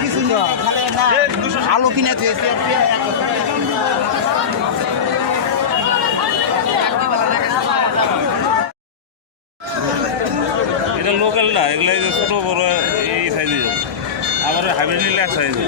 কিছু না আলু কিনে খেয়েছে এটা লোকাল না, এগুলা ছোট বড় এই সাইজে যাবে, আবার হাইব্রিড নিলে এক সাইজে।